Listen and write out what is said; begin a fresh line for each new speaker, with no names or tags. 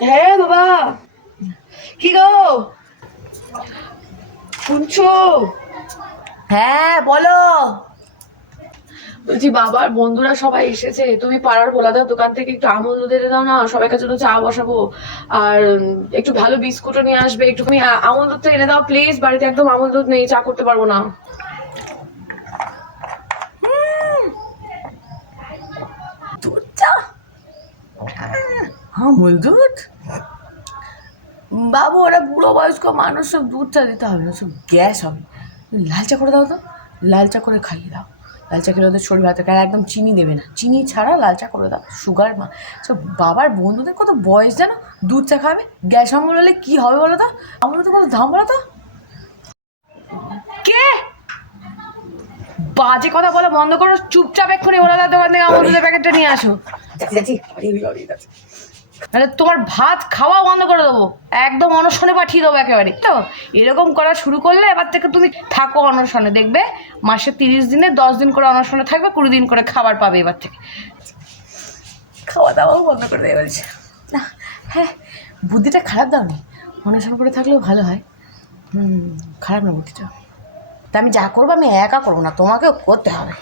হ্যাঁ বাবা। কি গো? শুনছো? হ্যাঁ বলো। বলছি বাবার বন্ধুরা সবাই এসেছে। তুমি পাড়ার ভোলাদার দোকান থেকে একটু আমল দুধ এনে দাও না সবাইকার জন্য চা বসাবো? আর একটু ভালো বিস্কুটও নিয়ে আসবে। একটুখানি আ- আমল দুধটা এনে দাও প্লিজ বাড়িতে একদম আমল দুধ নেই চা করতে পারব না।
দুধ চা আমুল দুধ? বাবু, ওরা বুড়ো বয়স্ক মানুষ, সব দুধ চা দিতে হবে না সব গ্যাস হবে। লাল চা করে দাও তো লাল চা করে খাইয়ে দাও। লাল চা খেলে ওদের শরীর ভালো থাকে একদম চিনি দেবে না। চিনি ছাড়া লাল চা করে দাও, সুগার মা। সব বাবার বন্ধুদের কত বয়স জানো দুধ চা খাবে, গ্যাস আমল হলে কী হবে বলো তো? আমল তো কত দাম বলো তো? বাজে কথা বলা বন্ধ করো, চুপচাপ এক্ষুনি ওরা দোকান থেকে আমল দুধের প্যাকেটটা নিয়ে আসো। মানে তোমার ভাত খাওয়া বন্ধ করে দেবো। একদম অনশনে পাঠিয়ে দেবো একেবারে। তো এরকম করা শুরু করলে এবার থেকে তুমি থাকো অনশনে, দেখবে মাসে তিরিশ দিনে দশ দিন করে অনশনে থাকবে, কুড়ি দিন করে খাবার পাবে এবার থেকে। খাওয়া দাওয়াও বন্ধ করে দেবে বলছে। না হ্যাঁ বুদ্ধিটা খারাপ দাও নি। অনশন করে থাকলেও ভালো হয়। হুম, খারাপ না বুদ্ধিটা। তা আমি যা করব আমি একা করব না তোমাকেও করতে হবে।